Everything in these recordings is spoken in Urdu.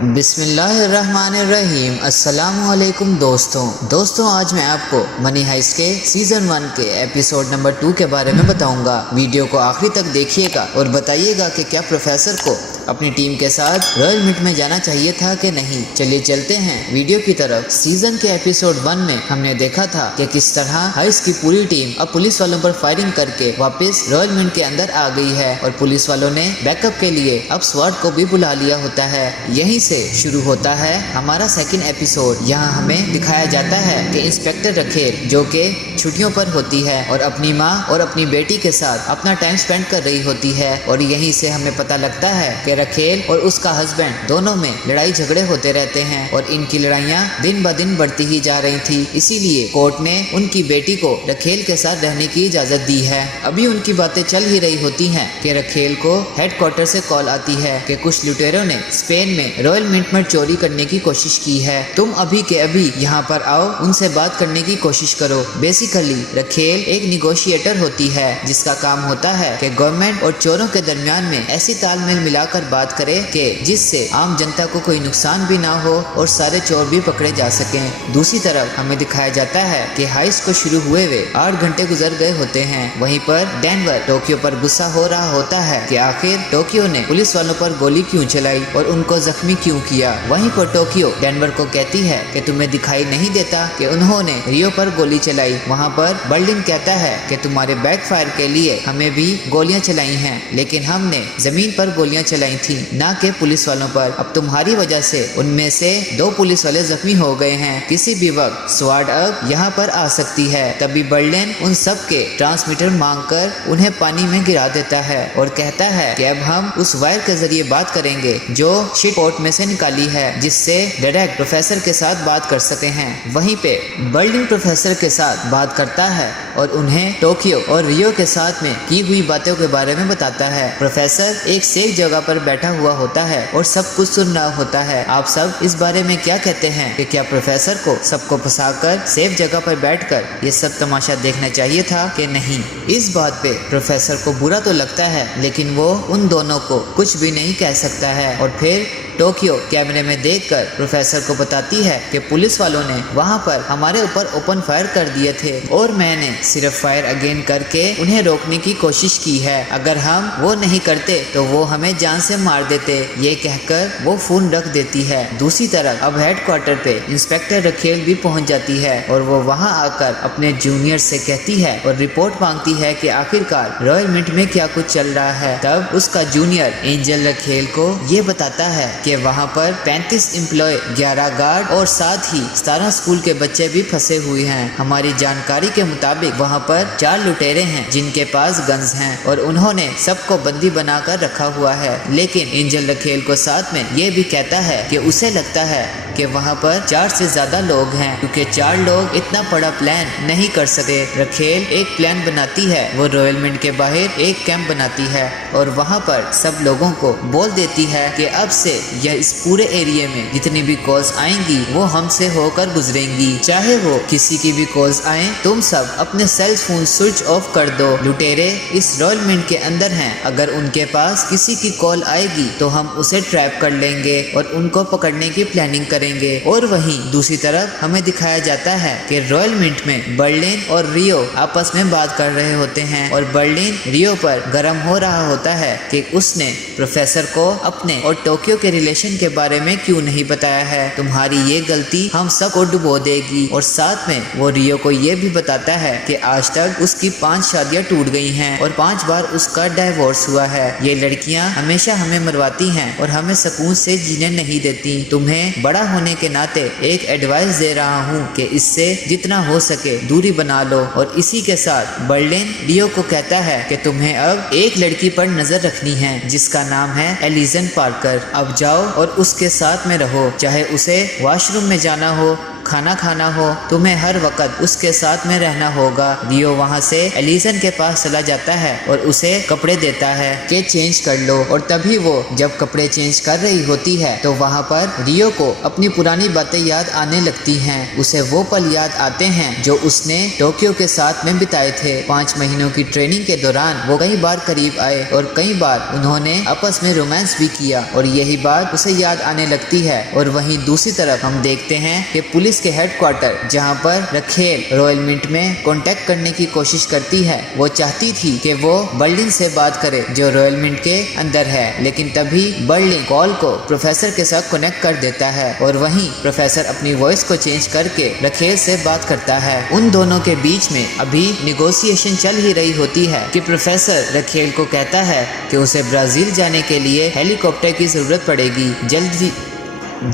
بسم اللہ الرحمن الرحیم۔ السلام علیکم دوستوں آج میں آپ کو منی ہائسٹ کے سیزن 1 کے ایپیسوڈ نمبر 2 کے بارے میں بتاؤں گا۔ ویڈیو کو آخری تک دیکھیے گا اور بتائیے گا کہ کیا پروفیسر کو اپنی ٹیم کے ساتھ رائل منٹ میں جانا چاہیے تھا کہ نہیں۔ چلیے چلتے ہیں ویڈیو کی طرف۔ سیزن کے ایپیسوڈ 1 میں ہم نے دیکھا تھا کہ کس طرح ہائسٹ کی پوری ٹیم اب پولیس والوں پر فائرنگ کر کے واپس رائل منٹ کے اندر آ گئی ہے اور پولیس والوں نے بیک اپ کے لیے اب سواٹ کو بھی بلا لیا ہوتا ہے۔ یہیں سے شروع ہوتا ہے ہمارا سیکنڈ ایپیسوڈ۔ یہاں ہمیں دکھایا جاتا ہے کہ انسپیکٹر رکھیل جو کہ چھٹیوں پر ہوتی ہے اور اپنی ماں اور اپنی بیٹی کے ساتھ اپنا ٹائم سپینڈ کر رہی ہوتی ہے، اور یہیں سے ہمیں پتہ لگتا ہے کہ رکھیل اور اس کا ہسبینڈ دونوں میں لڑائی جھگڑے ہوتے رہتے ہیں اور ان کی لڑائیاں دن بہ دن بڑھتی ہی جا رہی تھی۔ اسی لیے کورٹ نے ان کی بیٹی کو رکھیل کے ساتھ رہنے کی اجازت دی ہے۔ ابھی ان کی باتیں چل ہی رہی ہوتی ہیں کہ رکھیل کو ہیڈ کوارٹر سے کال آتی ہے کہ کچھ لٹیروں نے اسپین میں رائل منٹ میں چوری کرنے کی کوشش کی ہے، تم ابھی کے ابھی یہاں پر آؤ، ان سے بات کرنے کی کوشش کرو۔ بیسیکلی رکھیل ایک نیگوشیٹر ہوتی ہے جس کا کام ہوتا ہے کہ گورنمنٹ اور چوروں کے درمیان میں ایسی تال میل ملا کر بات کرے کہ جس سے عام جنتا کو کوئی نقصان بھی نہ ہو اور سارے چور بھی پکڑے جا سکیں۔ دوسری طرف ہمیں دکھایا جاتا ہے کہ ہائسٹ کو شروع ہوئے 8 گھنٹے گزر گئے ہوتے ہیں۔ وہیں پر ڈینور ٹوکیو پر غصہ ہو رہا ہوتا ہے کہ آخر ٹوکیو نے پولیس والوں پر گولی کیوں چلائی اور ان کو زخمی کیوں کیا۔ وہیں پر ٹوکیو ڈینور کو کہتی ہے کہ تمہیں دکھائی نہیں دیتا کہ انہوں نے ریو پر گولی چلائی۔ وہاں پر برلن کہتا ہے کہ تمہارے بیک فائر کے لیے ہمیں بھی گولیاں چلائی ہیں، لیکن ہم نے زمین پر گولیاں چلائی تھیں نہ کہ پولیس والوں پر۔ اب تمہاری وجہ سے ان میں سے 2 پولیس والے زخمی ہو گئے ہیں، کسی بھی وقت سواڈ اب یہاں پر آ سکتی ہے۔ تبھی برلن ان سب کے ٹرانسمیٹر مانگ کر انہیں پانی میں گرا دیتا ہے اور کہتا ہے کہ اب ہم اس وائر کے ذریعے بات کریں گے جو شپ پورٹ میں سے نکالی ہے، جس سے ڈائریکٹ پروفیسر کے ساتھ بات کر سکتے ہیں۔ وہیں پہ برلن پروفیسر کے ساتھ بات کرتا ہے اور انہیں ٹوکیو اور ریو کے ساتھ میں کی ہوئی باتوں کے بارے میں بتاتا ہے۔ پروفیسر ایک سیف جگہ پر بیٹھا ہوا ہوتا ہے اور سب کچھ سن رہا ہوتا ہے۔ آپ سب اس بارے میں کیا کہتے ہیں کہ کیا پروفیسر کو سب کو پھنسا کر سیف جگہ پر بیٹھ کر یہ سب تماشا دیکھنا چاہیے تھا کہ نہیں؟ اس بات پہ پروفیسر کو برا تو لگتا ہے لیکن وہ ان دونوں کو کچھ بھی نہیں کہہ سکتا ہے، اور پھر ٹوکیو کیمرے میں دیکھ کر پروفیسر کو بتاتی ہے کہ پولیس والوں نے وہاں پر ہمارے اوپر اوپن فائر کر دیے تھے اور میں نے صرف فائر اگین کر کے انہیں روکنے کی کوشش کی ہے، اگر ہم وہ نہیں کرتے تو وہ ہمیں جان سے مار دیتے۔ یہ کہہ کر وہ فون رکھ دیتی ہے۔ دوسری طرف اب ہیڈ کوارٹر پہ انسپیکٹر رکھیل بھی پہنچ جاتی ہے اور وہ وہاں آ کر اپنے جونیئر سے کہتی ہے اور رپورٹ مانگتی ہے کہ آخرکار رائل منٹ میں کیا کچھ چل رہا ہے۔ تب اس کا جونیئر اینجل رکھیل کو یہ بتاتا ہے کہ وہاں پر 35 امپلائی، 11 گارڈ اور ساتھ ہی 17 اسکول کے بچے بھی پھنسے ہوئے ہیں۔ ہماری جانکاری کے مطابق وہاں پر 4 لٹیرے ہیں جن کے پاس گنز ہیں اور انہوں نے سب کو بندی بنا کر رکھا ہوا ہے، لیکن اینجل رکھیل کو ساتھ میں یہ بھی کہتا ہے کہ اسے لگتا ہے کہ وہاں پر 4 سے زیادہ لوگ ہیں کیونکہ 4 لوگ اتنا بڑا پلان نہیں کر سکتے۔ رکھیل ایک پلان بناتی ہے، وہ رائل منٹ کے باہر ایک کیمپ بناتی ہے اور وہاں پر سب لوگوں کو بول دیتی ہے کہ اب سے اس پورے ایریے میں جتنی بھی کالز آئیں گی وہ ہم سے ہو کر گزریں گی، چاہے وہ کسی کی بھی کالز آئیں، تم سب اپنے سیل فون سوئچ آف کر دو۔ لٹیرے اس رائل منٹ کے اندر ہیں، اگر ان کے پاس کسی کی کال آئے گی تو ہم اسے ٹریپ کر لیں گے اور ان کو پکڑنے کی پلاننگ کریں گے۔ اور وہیں دوسری طرف ہمیں دکھایا جاتا ہے کہ رائل منٹ میں برلن اور ریو آپس میں بات کر رہے ہوتے ہیں اور برلن ریو پر گرم ہو رہا ہوتا ہے کہ اس نے پروفیسر کو اپنے اور ٹوکیو کے ریلیشن کے بارے میں کیوں نہیں بتایا ہے، تمہاری یہ غلطی ہم سب کو ڈبو دے گی۔ اور ساتھ میں وہ ریو کو یہ بھی بتاتا ہے کہ آج تک اس کی 5 شادیاں ٹوٹ گئی ہیں اور 5 بار اس کا ڈائیورس ہوا ہے۔ یہ لڑکیاں ہمیشہ ہمیں مرواتی ہیں اور ہمیں سکون سے جینے نہیں دیتی۔ تمہیں بڑا ہونے کے ناطے ایک ایڈوائس دے رہا ہوں کہ اس سے جتنا ہو سکے دوری بنا لو۔ اور اسی کے ساتھ برلن ریو کو کہتا ہے کہ تمہیں اب ایک لڑکی پر نظر رکھنی ہے جس کا نام ہے ایلیزن پارکر۔ اب جاؤ اور اس کے ساتھ میں رہو، چاہے اسے واش روم میں جانا ہو، کھانا کھانا ہو تمہیں ہر وقت اس کے ساتھ میں رہنا ہوگا۔ ریو وہاں سے ایلیزن کے پاس چلا جاتا ہے اور اسے کپڑے دیتا ہے کہ چینج کر لو، اور تبھی وہ جب کپڑے چینج کر رہی ہوتی ہے تو وہاں پر ریو کو اپنی پرانی باتیں یاد آنے لگتی ہیں۔ اسے وہ پل یاد آتے ہیں جو اس نے ٹوکیو کے ساتھ میں بتائے تھے۔ 5 مہینوں کی ٹریننگ کے دوران وہ کئی بار قریب آئے اور کئی بار انہوں نے آپس میں رومانس بھی کیا، اور یہی بات اسے یاد آنے لگتی ہے۔ اور وہیں دوسری طرف ہم دیکھتے ہیں کہ پولیس کے ہیڈ کوارٹر جہاں پر رکھیل رائل منٹ میں کانٹیکٹ کرنے کی کوشش کرتی ہے، وہ چاہتی تھی کہ وہ برلن سے بات کرے جو رائل منٹ کے اندر ہے، لیکن تبھی برلن کال کو پروفیسر کے ساتھ کنیکٹ کر دیتا ہے، اور وہیں پروفیسر اپنی وائس کو چینج کر کے رکھیل سے بات کرتا ہے۔ ان دونوں کے بیچ میں ابھی نیگوسیشن چل ہی رہی ہوتی ہے کہ پروفیسر رکھیل کو کہتا ہے کہ اسے برازیل جانے کے لیے ہیلی کاپٹر کی ضرورت پڑے گی،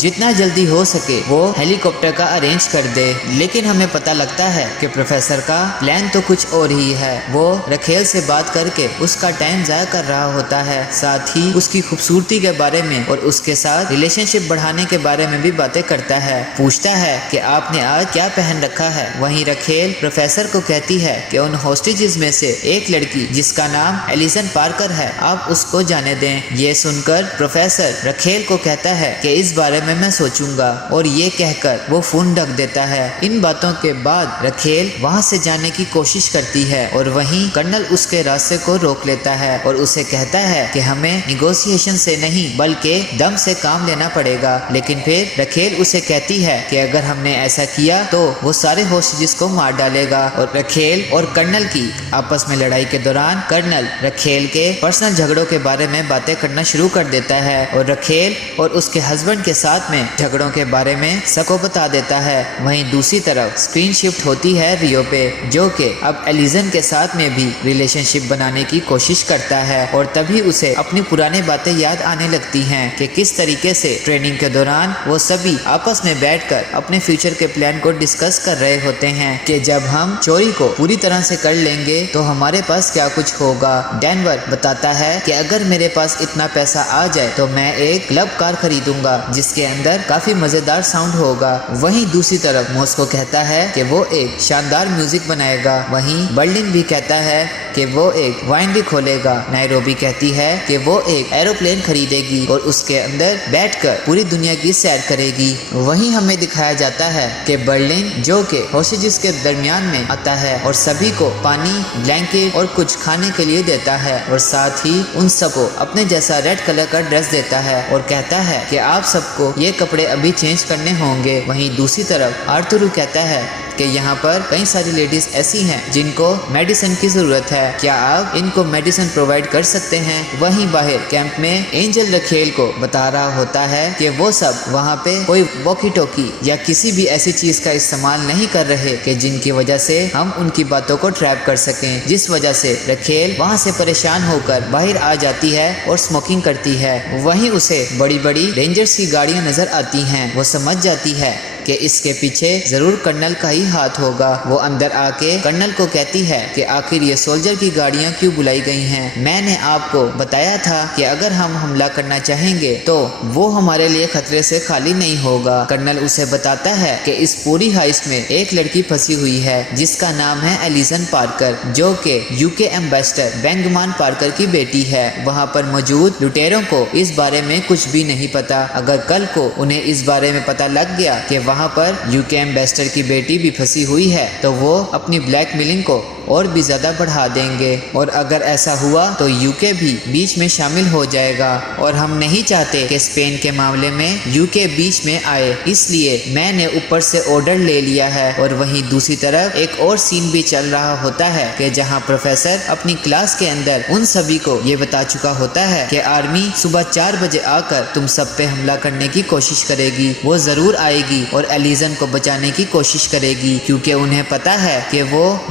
جتنا جلدی ہو سکے وہ ہیلی کاپٹر کا ارینج کر دے۔ لیکن ہمیں پتہ لگتا ہے کہ پروفیسر کا پلان تو کچھ اور ہی ہے۔ وہ رکھیل سے بات کر کے اس کا ٹائم ضائع کر رہا ہوتا ہے، ساتھ ہی اس کی خوبصورتی کے بارے میں اور اس کے ساتھ ریلیشن شپ بڑھانے کے بارے میں بھی باتیں کرتا ہے۔ پوچھتا ہے کہ آپ نے آج کیا پہن رکھا ہے۔ وہیں رکھیل پروفیسر کو کہتی ہے کہ ان ہوسٹیجز میں سے ایک لڑکی جس کا نام ایلیزن پارکر ہے، آپ اس کو جانے دیں۔ یہ سن کر پروفیسر رکھیل کو کہتا ہے کہ اس بارے میں سوچوں گا، اور یہ کہہ کر وہ فون ڈھک دیتا ہے۔ ان باتوں کے بعد رکھیل وہاں سے جانے کی کوشش کرتی ہے، اور وہیں کرنل اس کے راستے کو روک لیتا ہے اور اسے کہتا ہے کہ ہمیں نیگوسیشن سے نہیں بلکہ دم سے کام لینا پڑے گا۔ لیکن پھر رکھیل اسے کہتی ہے کہ اگر ہم نے ایسا کیا تو وہ سارے ہوسٹیجز کو مار ڈالے گا، اور رکھیل اور کرنل کی آپس میں لڑائی کے دوران کرنل رکھیل کے پرسنل جھگڑوں کے بارے میں باتیں کرنا شروع کر دیتا ہے، اور رکھیل اور اس کے ہسبینڈ کے ساتھ میں جھگڑوں کے بارے میں سب کو بتا دیتا ہے۔ وہیں دوسری طرف سکرین شفٹ ہوتی ہے ریو پہ، جو کہ اب ایلیزن کے ساتھ میں بھی ریلیشن شپ بنانے کی کوشش کرتا ہے، اور تبھی اسے اپنی پرانی باتیں یاد آنے لگتی ہیں کہ کس طریقے سے ٹریننگ کے دوران وہ سبھی آپس میں بیٹھ کر اپنے فیوچر کے پلان کو ڈسکس کر رہے ہوتے ہیں کہ جب ہم چوری کو پوری طرح سے کر لیں گے تو ہمارے پاس کیا کچھ ہوگا۔ ڈینور بتاتا ہے کہ اگر میرے پاس اتنا پیسہ آ جائے تو میں ایک کلب کار خریدوں گا جس کے اندر کافی مزیدار ساؤنڈ ہوگا۔ وہیں دوسری طرف موسکو کہتا ہے کہ وہ ایک شاندار میوزک بنائے گا۔ وہیں برلن بھی کہتا ہے کہ وہ ایک وائنری کھولے گا۔ نیروبی کہتی ہے کہ وہ ایک ایروپلین خریدے گی اور اس کے اندر بیٹھ کر پوری دنیا کی سیر کرے گی۔ وہیں ہمیں دکھایا جاتا ہے کہ برلن جو کہ ہوسٹیجز کے درمیان میں آتا ہے اور سبھی کو پانی، بلینکٹ اور کچھ کھانے کے لیے دیتا ہے، اور ساتھ ہی ان سب کو اپنے جیسا ریڈ کلر کا ڈریس دیتا ہے اور کہتا ہے کہ آپ سب کو یہ کپڑے ابھی چینج کرنے ہوں گے۔ وہیں دوسری طرف آرتھورو کہتا ہے کہ یہاں پر کئی ساری لیڈیز ایسی ہیں جن کو میڈیسن کی ضرورت ہے، کیا آپ ان کو میڈیسن پرووائڈ کر سکتے ہیں؟ وہیں باہر کیمپ میں اینجل رکھیل کو بتا رہا ہوتا ہے کہ وہ سب وہاں پہ کوئی واکی ٹوکی یا کسی بھی ایسی چیز کا استعمال نہیں کر رہے کہ جن کی وجہ سے ہم ان کی باتوں کو ٹریپ کر سکیں، جس وجہ سے رکھیل وہاں سے پریشان ہو کر باہر آ جاتی ہے اور اسموکنگ کرتی ہے۔ وہیں اسے بڑی بڑی رینجرز کی گاڑیاں نظر آتی ہیں۔ وہ سمجھ جاتی ہے کہ اس کے پیچھے ضرور کرنل کا ہی ہاتھ ہوگا۔ وہ اندر آ کے کرنل کو کہتی ہے کہ آخر یہ سولجر کی گاڑیاں کیوں بلائی گئی ہیں؟ میں نے آپ کو بتایا تھا کہ اگر ہم حملہ کرنا چاہیں گے تو وہ ہمارے لیے خطرے سے خالی نہیں ہوگا۔ کرنل اسے بتاتا ہے کہ اس پوری ہائسٹ میں ایک لڑکی پھنسی ہوئی ہے جس کا نام ہے ایلیزن پارکر، جو کہ UK ایمبیسڈر بینگمان پارکر کی بیٹی ہے۔ وہاں پر موجود لٹیروں کو اس بارے میں کچھ بھی نہیں پتا۔ اگر کل کو انہیں اس بارے میں پتا لگ گیا کہ وہاں پر UK ایمبیسڈر کی بیٹی بھی پھنسی ہوئی ہے تو وہ اپنی بلیک میلنگ کو اور بھی زیادہ بڑھا دیں گے، اور اگر ایسا ہوا تو UK بھی بیچ میں شامل ہو جائے گا، اور ہم نہیں چاہتے کہ اسپین کے معاملے میں UK بیچ میں آئے، اس لیے میں نے اوپر سے آرڈر لے لیا ہے۔ اور وہیں دوسری طرف ایک اور سین بھی چل رہا ہوتا ہے کہ جہاں پروفیسر اپنی کلاس کے اندر ان سبھی کو یہ بتا چکا ہوتا ہے کہ آرمی صبح 4 بجے آ کر تم سب پہ حملہ کرنے کی کوشش کرے گی، وہ ضرور آئے گی اور ایلیزن کو بچانے کی کوشش کرے گی، کیونکہ انہیں پتا ہے کہ وہ